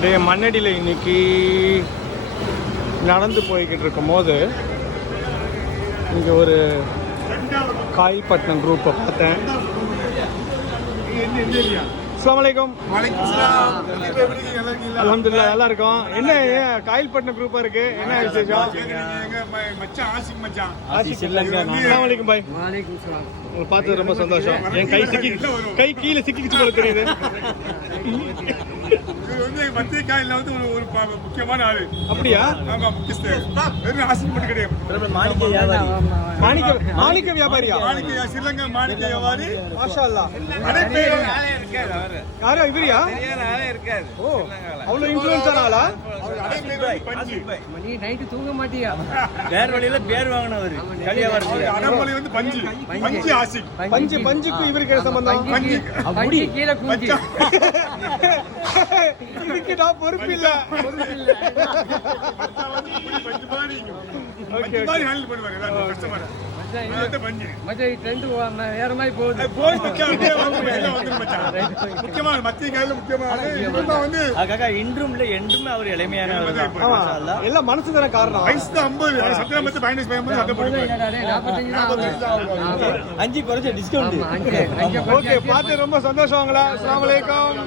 அப்படியே மண்ணடியில் இன்னைக்கு நடந்து போய்கிட்டு இருக்கும் போது இங்கே ஒரு காய்பட்டினம் குரூப்பை பார்த்தேன். அஸ்ஸலாமு அலைக்கும். அல்ஹம்துலில்லாஹ் நல்லா இருக்கும். என்ன காயல்பட்டினம் குரூப்பா இருக்கு, என்ன விசேஷம்? அஸ்ஸலாமு அலைக்கும் பாய். உங்களை பார்த்தது ரொம்ப சந்தோஷம். என் கை கீழே சிக்கிச்சு போல தெரியுது. மத்தியக்காயில வந்து ஒரு முக்கியமான ஆளு. அப்படியா? ஆமா, முக்கியஸ்தர். வெறும் ஆசிக் மட்டும் கிடையாது. மாணிக்க வியாபாரியா? மாணிக்க ஸ்ரீலங்கா மாணிக்க வியாபாரி. மாஷா அல்லாஹ். அனைத்து யாரா இவரியா? ஓ, அவ்வளவு இன்ஃப்ளூயன்ஸான ஆளா? நீ நைட்டு தூங்க மாட்டியா? பேர் வழியில பேர் வாங்கினவர் அடமொழி வந்து பஞ்சு பஞ்சு ஆசிக். பஞ்சுக்கு இவருக்கு என்ன சம்பந்தம்? பஞ்சு கீழே குஞ்சு. இதுக்கு நான் பொறுப்பு இல்ல. பஞ்சு மாதிரி ஹேண்டில் பண்ணுவாங்க கஸ்டமர். மச்சான் ட்ரெண்ட் வேற மாதிரி போகுது. முக்கியமான மத்திய கையில முக்கியமான வந்து இன்றும்ல என்றுமே அவர் இளமையான எல்லாம் மனசு தானே காரணம். வயசு 50 சத்திரம் பத்தி 5 குறைச்ச டிஸ்கவுண்ட். ஓகே, பார்த்து ரொம்ப சந்தோஷம். அஸ்ஸலாமு அலைக்கும்.